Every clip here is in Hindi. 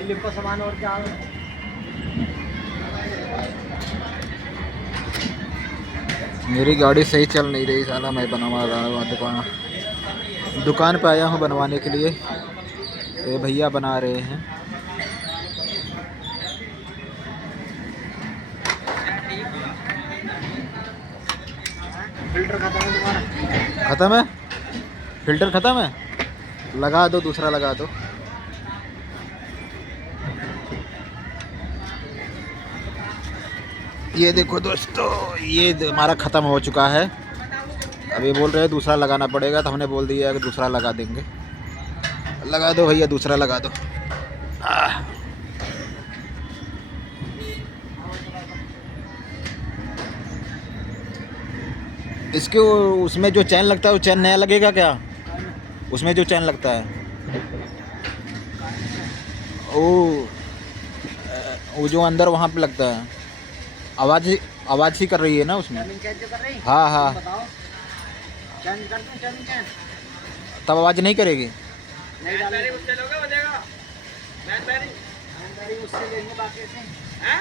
लिप का सामान और क्या। मेरी गाड़ी सही चल नहीं रही साला, मैं बनवा रहा हूँ दुकान पे आया हूँ बनवाने के लिए। ये भैया बना रहे हैं। फिल्टर खत्म है तुम्हारा? ख़त्म है? फिल्टर ख़त्म है? लगा दो, दूसरा लगा दो। ये देखो दोस्तों, ये हमारा ख़त्म हो चुका है। अभी बोल रहे हैं दूसरा लगाना पड़ेगा, तो हमने बोल दिया कि दूसरा लगा देंगे। लगा दो भैया, दूसरा लगा दो। इसके उसमें जो चैन लगता है वो चैन नया लगेगा क्या? उसमें जो चैन लगता है वो जो अंदर वहाँ पे लगता है, आवाज़ ही कर रही है ना उसमें? चेंज कर रही? हाँ हाँ। बताओ, चेंज कर दूं? चेंज तब आवाज़ नहीं करेगी? नहीं डालेंगे। उससे लोगे हो जाएगा। मैन बैरी उससे लेंगे, बाकी से हैं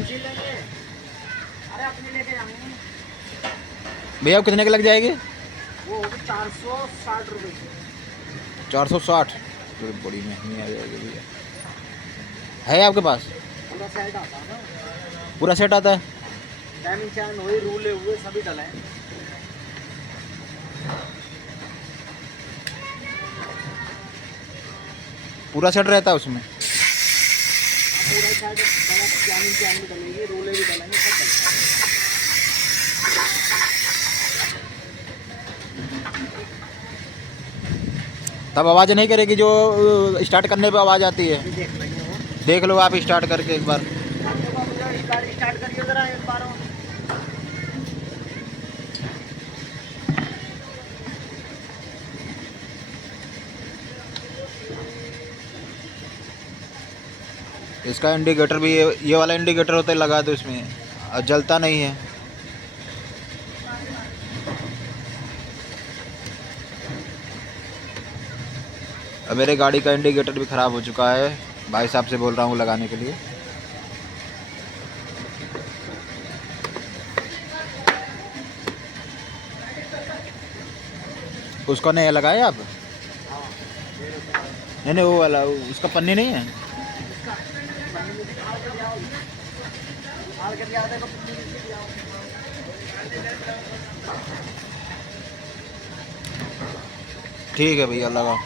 उसी लेंगे। अरे अपनी लेके जाएंगे भैया। वो कितने के लग जाएगी? वो होगी 460 रुपये की। 460? तो बड़ी महंगी आ जाएगी भैया। है आपके पास? पूरा सेट आता है ना। पूरा सेट आता है? टाइमिंग चैन हुई, रूले हुए सभी डले हैं। पूरा सेट रहता है उसमें? पूरा सेट टाइमिंग चैन भी डलेगी, रूले भी डलेंगे, सब डलेंगे। तब आवाज़ नहीं करेगी जो स्टार्ट करने पे आवाज़ आती है? देख लेंगे वो। देख लो आप स्टार्ट करके एक बार। गाड़ी स्टार्ट करिए जरा एक बार। इसका इंडिकेटर भी ये वाला इंडिकेटर होता है, लगा दो इसमें, और जलता नहीं है। अब मेरे गाड़ी का इंडिकेटर भी ख़राब हो चुका है, भाई साहब से बोल रहा हूँ लगाने के लिए। उसका नया लगाए आप? नहीं वो वाला, उसका पन्नी नहीं है? ठीक है भैया, लगाओ।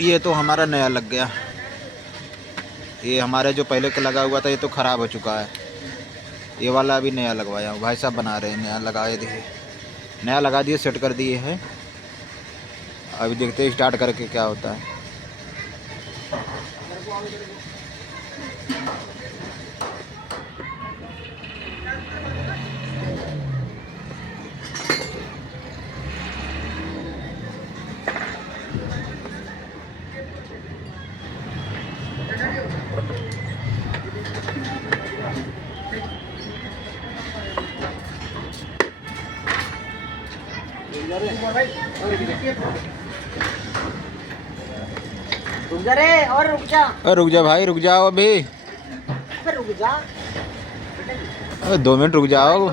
ये तो हमारा नया लग गया। ये हमारे जो पहले का लगा हुआ था ये तो ख़राब हो चुका है। ये वाला अभी नया लगवाया हूँ, भाई साहब बना रहे हैं। नया लगाए दिए, नया लगा दिए, सेट कर दिए हैं। अभी देखते हैं स्टार्ट करके क्या होता है। रुक जा रे, और रुक जा। रुक जा भाई, रुक जाओ अभी। रुक जा, 2 मिनट रुक जाओ।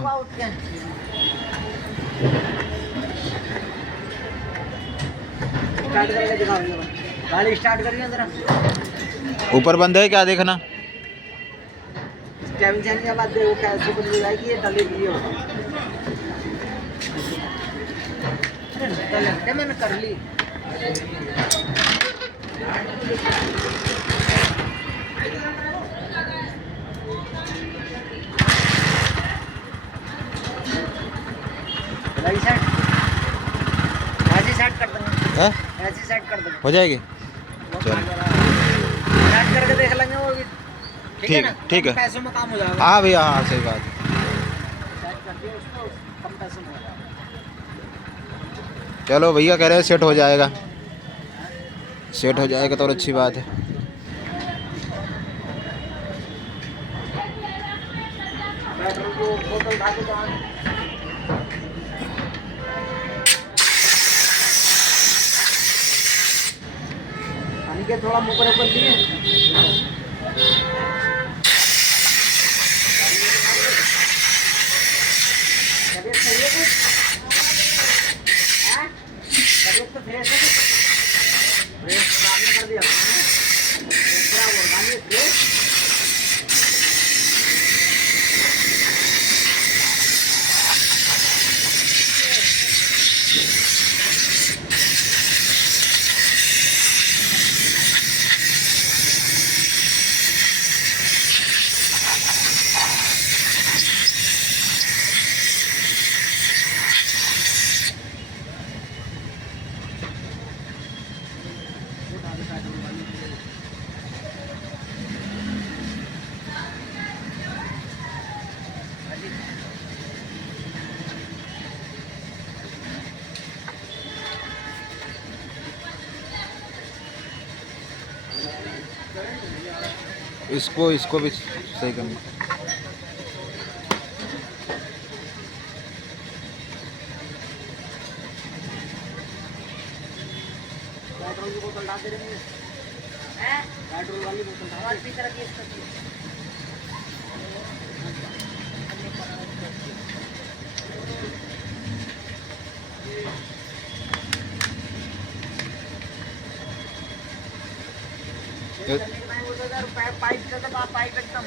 स्टार्ट करके दिखाओ गाड़ी, स्टार्ट करिए जरा। ऊपर बंद है क्या देखना? टाइम चेंज के बाद वो कैसे बदल जाएगी, ये डलेगी। ये होगा। अरे मैंने कर ली। ऐसे सेट कर देंगे। ऐसे सेट कर देंगे, हो जाएगी। चल सेट करके देख लेंगे वो भी। ठीक है ना? ठीक है। पैसों में काम हो जाएगा। हाँ भैया, हाँ सही बात है। सेट कर दिया उसको, कम पैसों में हो जाएगा। चलो भैया कह रहे हैं सेट हो जाएगा। सेट हो जाएगा तो और अच्छी बात है। पेट्रोल को बोतल उठा के इनके थोड़ा मुंह पर ऊपर दिए। तबीयत सही है कुछ? हाँ? तबीयत तो फ्रेश है कुछ? फ्रेश आपने कर दिया पूरा ऑर्गेनिक फ्रेश। इसको भी सही करना। पेट्रोल की बोतल डाल दे रहे हैं। पेट्रोल वाली बोतल डाल दे। पाइप से तो पाइप एकदम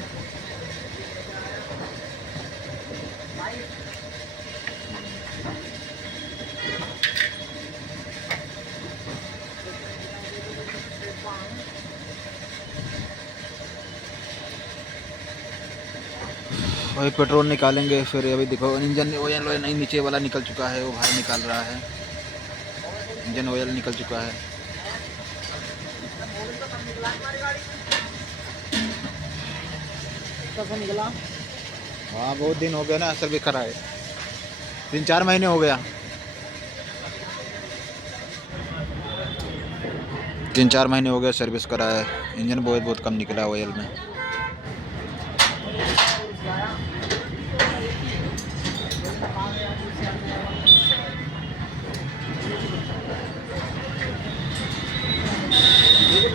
वही पेट्रोल निकालेंगे फिर। अभी देखो इंजन ऑयल नहीं, नीचे वाला निकल चुका है, वो बाहर निकाल रहा है। इंजन ऑयल निकल चुका है। कैसे निकला? हाँ बहुत दिन हो गया ना, असर भी खरा है। 3-4 महीने हो गया। 3-4 महीने हो गए सर्विस करा है। इंजन बहुत कम निकला ऑयल में।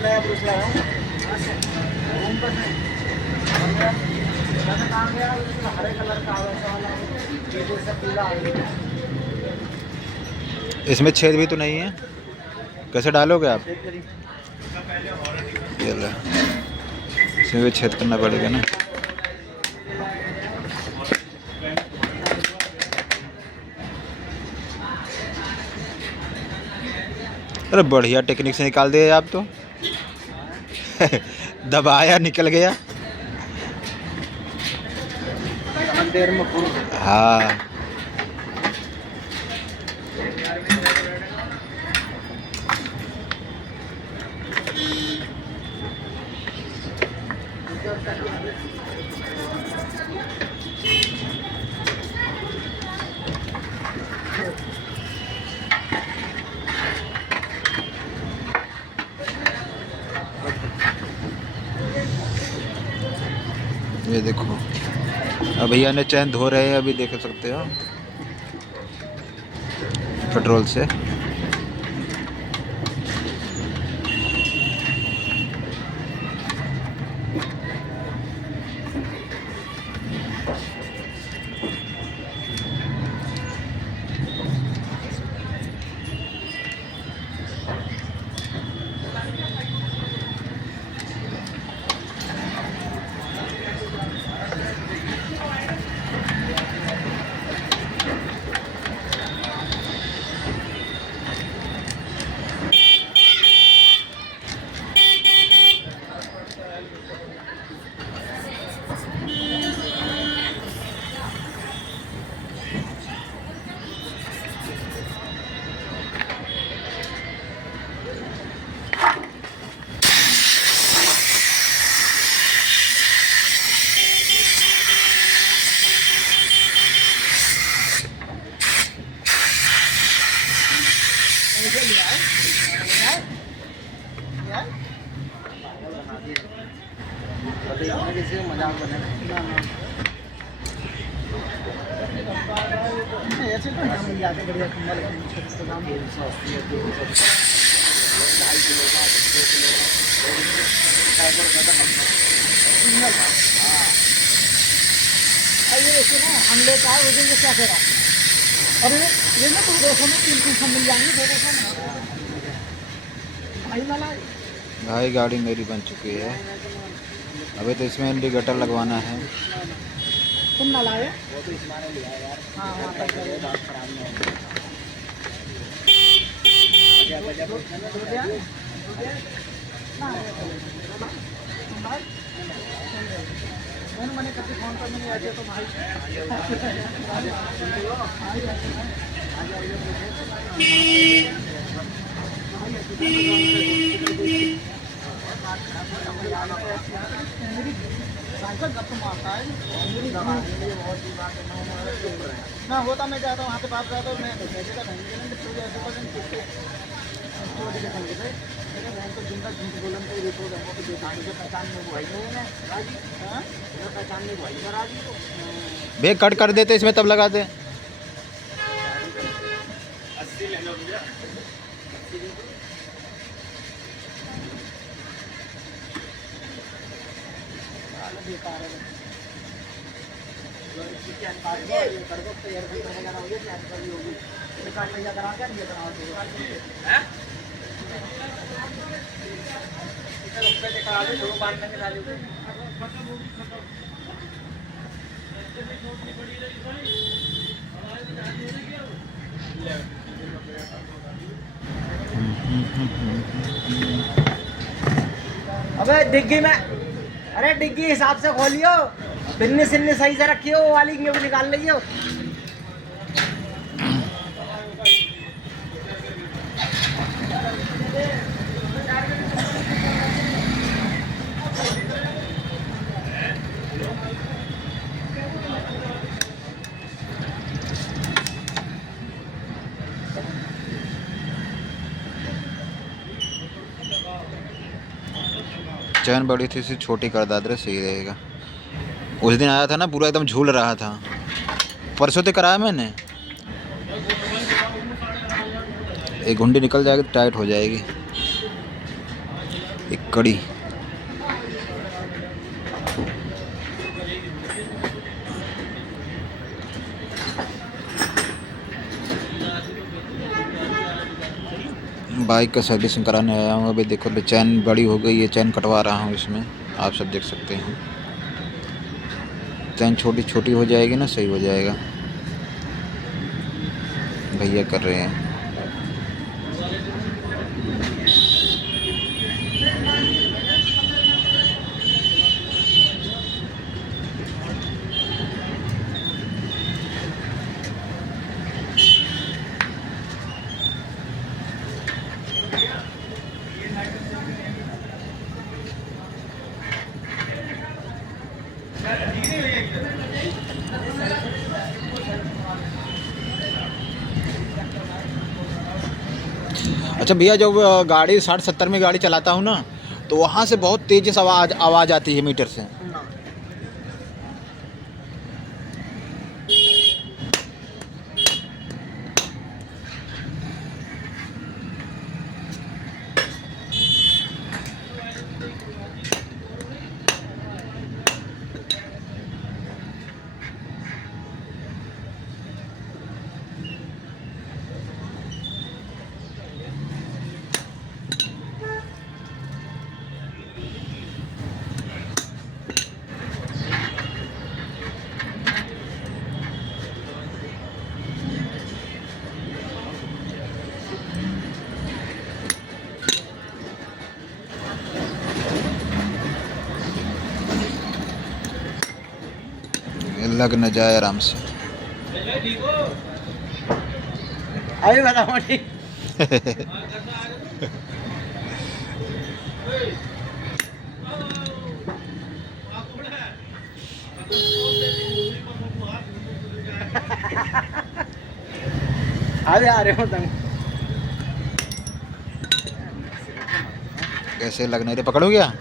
नया ब्रूस लाया हूँ। हरे कलर का वैसा वाला से पीला। इसमें छेद भी तो नहीं है, कैसे डालोगे आप? ये लो, इसमें भी छेद करना पड़ेगा ना। अरे बढ़िया टेक्निक से निकाल दिए आप तो। दबाया निकल गया। देर में हाँ ये देखो, अब भैया ने चैन धो रहे हैं, अभी देख सकते हो पेट्रोल से। मजाक बने ऐसे तो मिल जाते बढ़िया कम्बल। 250 किलो का 2 किलो का 600 रुपये का पकड़ा सिंगल हाँ ये देखिए ना हम लेकर आए उस दिन से क्या करा अरे ये ना 200 में 300 मिल जाएंगे 200 में भाई मला भाई गाड़ी मेरी बन चुकी है, अभी तो इसमें इंडिकेटर लगवाना है। तुम ना लाए वो तो इसमाने लिया यार हाँ वहाँ तक करे बात खराब नहीं मैंने कभी फोन पर नहीं आया तो भाई ना होता मैं जाता हूँ वहाँ से बात करता हूँ मैं भैया कट कर देते इसमें तब लगाते। 80 ले लो भैया बेकार है अबे डिग्गी में अरे डिग्गी हिसाब से खोलियो बिन्नी सिन्नी सही से रखियो वो वाली में भी निकाल लीजिए चैन बड़ी थी, इसे छोटी कर दादरे सही रहेगा। उस दिन आया था ना पूरा एकदम झूल रहा था, परसों तो कराया मैंने। एक घुंडी निकल जाएगी तो टाइट हो जाएगी। एक कड़ी बाइक का सर्विसिंग कराने आया हूँ। अभी देखो चैन बड़ी हो गई है, चैन कटवा रहा हूँ इसमें, आप सब देख सकते हैं। चैन छोटी छोटी हो जाएगी ना, सही हो जाएगा। भैया कर रहे हैं। अच्छा भैया, जब गाड़ी 60-70 में गाड़ी चलाता हूँ ना, तो वहाँ से बहुत तेज़ से आवाज़ आती है मीटर से। लग न जाए आराम से। अभी बताओ ठीक अभी आ रहे हो तुम कैसे लगने रे, पकड़ो क्या?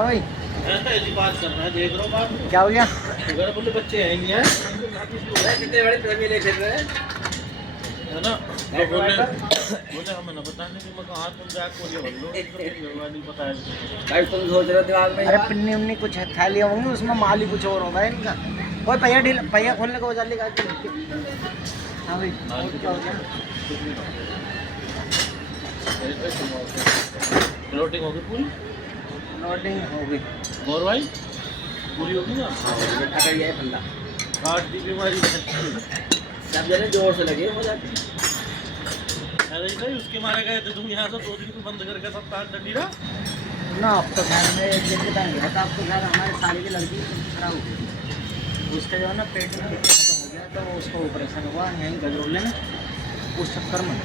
हाँ भाई ऐसी बात कर रहा है, देख रहा हूँ बात क्या हो गया? अगर बोले बच्चे हैं नहीं है कितने बड़े प्रेमी खेल रहे हैं है ना, तो बोले हमें ना बताने की मगर हाथ तुम जाके बोलिए बोलो नहीं बताया भाई, तुम सोच रहे हो दिमाग में अरे पिन्नी उन्नी कुछ खा लिया होंगे, उसमें माल ही कुछ और होगा इनका। कोई पहिया ढीला, पहिया खोलने को जल्दी कर। हाँ भाई और क्या हो गया? लोडिंग होगी पूरी, लोडिंग हो गई और भाई पूरी होगी ना, अगर ये बंदा 8 की बीमारी सब जने जोर से लगे हो जाती। अरे नहीं उसके मारे गए थे तुम यहाँ से 2 दिन को बंद करके सब तार डंडी रहा ना अब तो घर में एक दिन बताएंगे बता, अब तो घर हमारे साले की लड़की खराब हो गई, उसका जो है ना पेट में खत्म हो गया, तो उसको ऑपरेशन हुआ यहीं गजरोले में, उस चक्कर में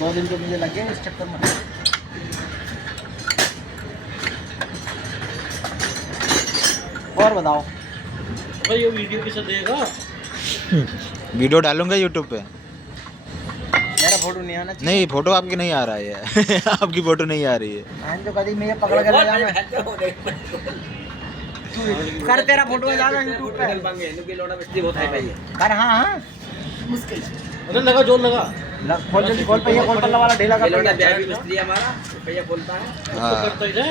2 दिन तो मुझे लगे इस चक्कर में। और बताओ भाई ये वीडियो किसे देगा? वीडियो डालूंगा यूट्यूब पे। मेरा फोटो नहीं आना चाहिए। नहीं फोटो आपकी नहीं आ रहा है आपकी फोटो नहीं आ रही है। मैं तो कभी मैं पकड़ के ले जाऊंगा कर, तेरा फोटो जाएगा यूट्यूब पे कर। हाँ हाँ मुश्किल अरे लगा जोर लगा खोल जल्दी खोल, पहिया खोल, पल्ला वाला ढीला कर। हमारा भैया बोलता है करता ही है,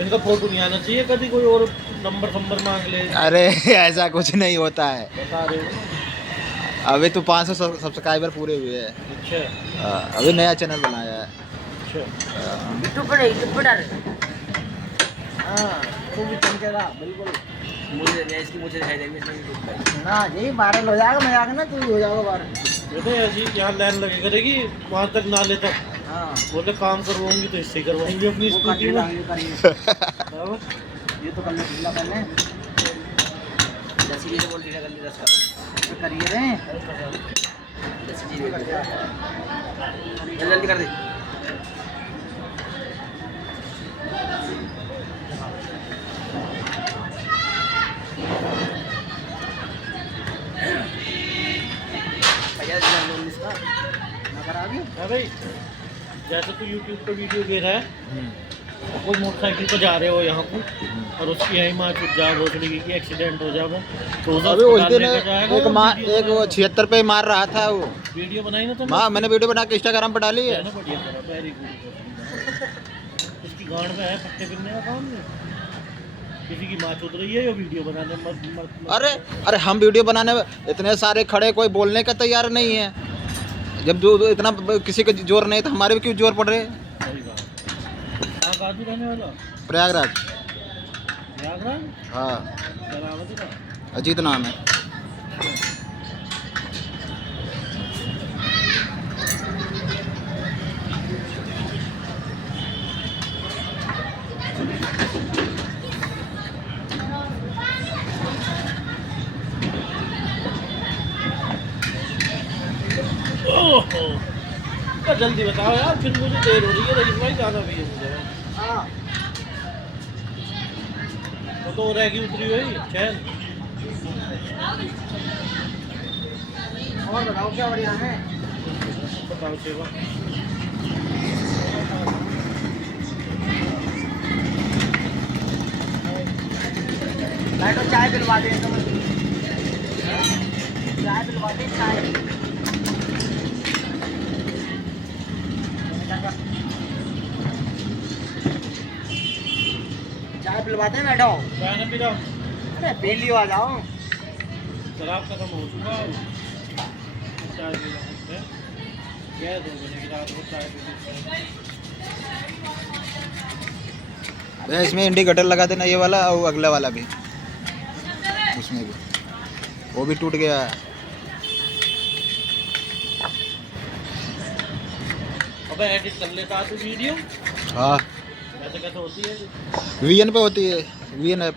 इनका फोटो नहीं आना चाहिए, कभी कोई और नंबर मांग ले। अरे ऐसा कुछ नहीं होता है, बता रहे हो अभी तो 500 सब्सक्राइबर पूरे हुए हैं। अच्छा अभी नया चैनल बनाया है। अच्छा यूट्यूब पर डाल। हाँ तू भी चमकेगा बिल्कुल। मुझे इसकी मुझे दिखाई देंगे ना यही वायरल हो जाएगा, मैं आगे ना तू भी हो जाएगा वायरल। देखो ऐसी यहाँ लाइन लगे करेगी वहाँ तक नाले तक, हाँ बोले काम करवाऊंगी तो इससे करवाएंगे अपनी वो स्कूटी में। ये तो करने ढीला करने जैसी भी बोल ढीला कर ली 10 का तो करिए रे, जल्दी कर दे। भाई जैसे तू YouTube पे वीडियो दे रहा है, कोई मोटरसाइकिल पर जा रहे हो यहाँ को और उसकी यही माँ चुप जा रोकने की एक्सीडेंट हो जाएगा तो अभी उस दिन एक वो 76 पे मार रहा था वो वीडियो बनाई ना तुम? हाँ मैंने वीडियो बना के इंस्टाग्राम पे डाली है। बढ़िया करा, वेरी गुड। इसकी गांड में है पट्टे पिनने का काम नहीं, किसी की माँ चुद रही है ये वीडियो बनाने मत। अरे हम वीडियो बनाने में इतने सारे खड़े, कोई बोलने का तैयार नहीं है। जब जो इतना किसी का जोर नहीं तो हमारे भी क्यों जोर पड़ रहे हैं। सही बात। कहाँ का रहने वाला? प्रयागराज। प्रयागराज? हाँ क्या नाम है तेरा? अजीत नाम है। ओहो तो जल्दी बताओ यार, फिर मुझे देर हो रही है, रईस भाई जाना भी है मुझे। हाँ तो रहेगी उतरी हुई चैन। और बताओ क्या बढ़िया है? बताओ सेवा बैठो चाय पिलवा दे, चाय पिलवा दे चाय। चाय पिलवाते हैं, बैठो। चाय ना पी रहा, अरे पी लियो, आ जाओ। शराब खत्म हो चुका है, चाय पी रहा हूँ। गैस हो गई रात को चाय पी। भैया इसमें इंडिकेटर लगा देना, ये वाला और अगला वाला भी, उसमें भी वो भी टूट गया है। अबे एडिट कर लेता तू वीडियो? हाँ कैसे कैसे होती है? VN पे होती है, VN ऐप।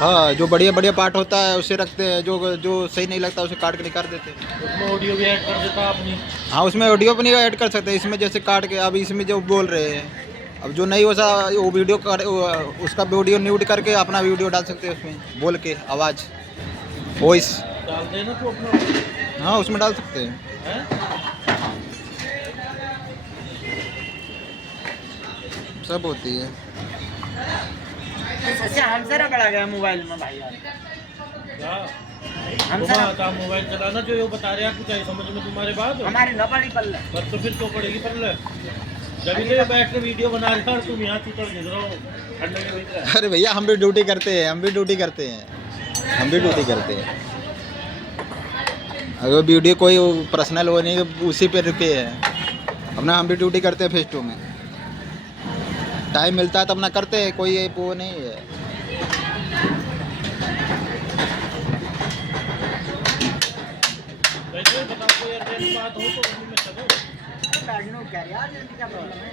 हाँ जो बढ़िया बढ़िया पार्ट होता है उसे रखते हैं, जो सही नहीं लगता उसे काट के निकाल देते हैं। उसमें ऑडियो भी ऐड कर देता अपनी? हाँ उसमें ऑडियो भी नहीं ऐड कर सकते, इसमें जैसे काट के अब इसमें जो बोल रहे हैं, अब जो नहीं हो सा वो वीडियो उसका वीडियो म्यूट करके अपना वीडियो डाल सकते हैं उसमें, बोल के आवाज़ वॉइस डाल देना तो अपना। हाँ उसमें डाल सकते हैं। हैं? सब होती है। सबसे हमसे बड़ा गया मोबाइल में भाई यार। क्या हमसे आता मोबाइल चलाना जो ये बता रहे हैं आपको चाहिए समझ में तुम्हारे बात हमारी न पड़ी पल्ले। बस तो फिर क्यों पड़ेगी पल्ले जब भी तो बैठ के वीडियो बना रहे हो और तुम यहाँ चुतर घिस रहे हो ठंडे के भीतर। अरे भैया हम भी ड्यूटी करते हैं, हम भी ड्यूटी करते हैं, हम भी ड्यूटी करते हैं। अगर वीडियो कोई पर्सनल वो नहीं उसी पे रुके है अपना, हम भी ड्यूटी करते हैं फेस टू में। टाइम मिलता है तब ना करते हैं, कोई वो नहीं है। वैसे बताओ कोई अर्जेंट बात हो तो वहीं में चलो। बैठने को क्या यार, जल्दी क्या प्रॉब्लम है?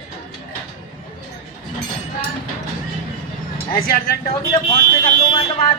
ऐसी अर्जेंट होगी तो फोन पे कर लूंगा तो बात।